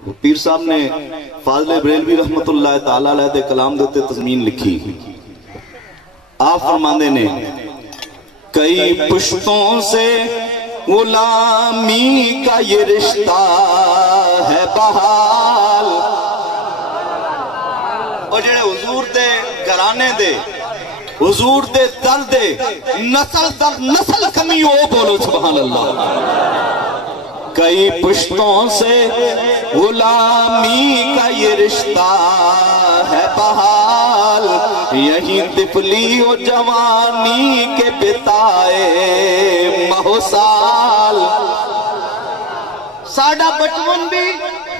پیر صاحب نے فاضل بریلوی رحمت اللہ تعالیٰ علیہ دے کلام دیتے تضمین لکھی. آپ فرماندے نے کئی پشتوں سے غلامی کا یہ رشتہ ہے بحال. اور جڑے حضور دے گھرانے دے حضور دے در دے نسل در نسل کمی ہو بولو سبحان اللہ. کئی پشتوں سے غلامی کا یہ رشتہ ہے بحال. یہی طفلی و جوانی کے بتائے مہو سال. ساڑھا بچپن بھی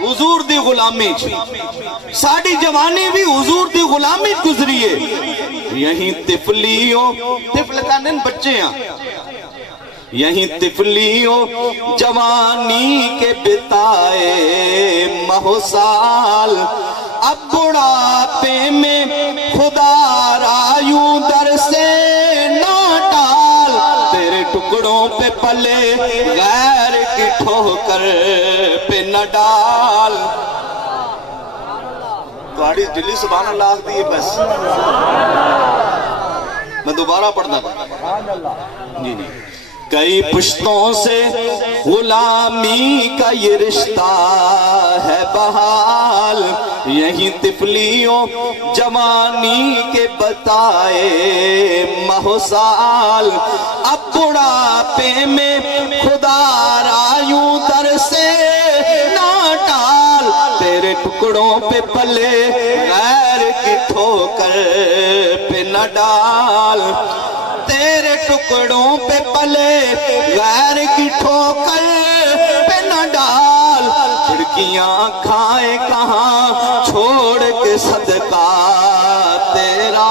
حضور دی غلامی چھ, ساڑھی جوانی بھی حضور دی غلامی گزریے. یہی طفلیوں طفل کا دن بچے ہیں, یہی طفلیوں جوانی کے بتائے مہو سال. اب بڑھاپے میں خدا را یوں در سے نہ ٹال. تیرے ٹکڑوں پہ پلے غیر کی ٹھوکر پہ نہ ڈال. تھوڑی دلی سبحان اللہ آکھ دیئے بس, میں دوبارہ پڑھنا جی جی. کئی پشتوں سے غلامی کا یہ رشتہ ہے بحال. یہی طفلیوں جوانی کے بتائے مہو سال. اب بڑھاپے میں خدا را یوں در سے نہ ٹال. تیرے ٹکڑوں پہ پلے غیر کی ٹھوکر پہ نہ ڈال. تیرے ٹکڑوں پہ پلے غیر کی ٹھوکر پہ نہ ڈال. کھڑکیاں کھائیں کہاں چھوڑ کے صدقہ تیرا.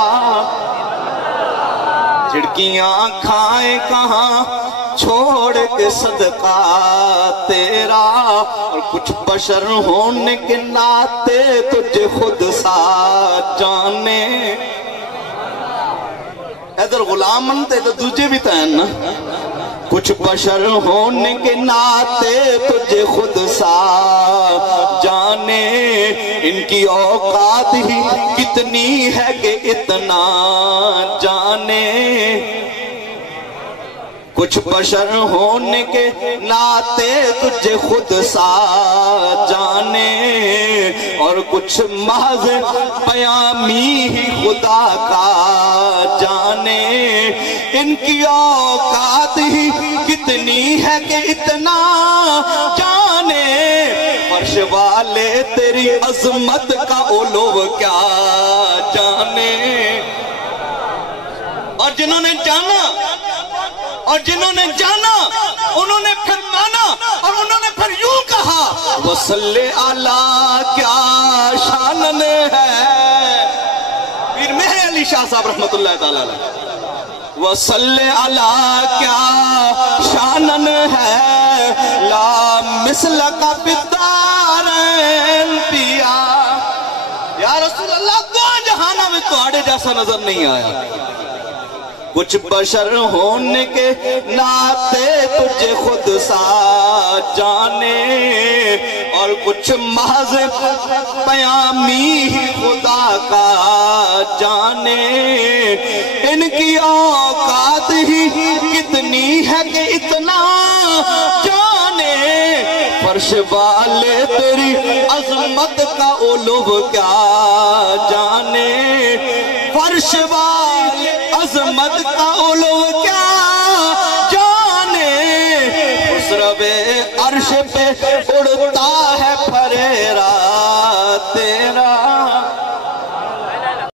کھڑکیاں کھائیں کہاں چھوڑ کے صدقہ تیرا. اور کچھ بشر ہونے کے ناتے تجھے خود سا جانے. ادھر غلامن تے تو دوجے بھی تین نا. کچھ بشر ہونے کے ناتے تجھے خود سا جانے. ان کی اوقات ہی کتنی ہے کہ اتنا جانے. کچھ بشر ہونے کے ناتے تجھے خود سا جانے. اور کچھ محض پیامی ہی خدا کا جانے. ان کی اوقات ہی کتنی ہے کہ اتنا جانے. فرش والے تیری عظمت کا علو کیا جانے. اور جنہوں نے جانا انہوں نے پھر مانا اور انہوں نے پھر یوں کہا وصلی علی کیا شانن ہے. پیر مہر علی شاہ صاحب رحمت اللہ تعالیٰ علیہ. وصلی علی کیا شانن ہے لا مثل کا بدارین پیا. یا رسول اللہ دو جہانہ میں تو آڑے جیسا نظر نہیں آیا. کچھ بشر ہونے کے ناتے تجھے خود سا جانے. اور کچھ محض پیامی ہی خدا کا جانے. ان کی اوقات ہی کتنی ہے کہ اتنا جانے. فرش والے تیری عظمت کا علو کیا جانے. فرش والے عظمت کا علو کیا جانے. اس رب عرش پہ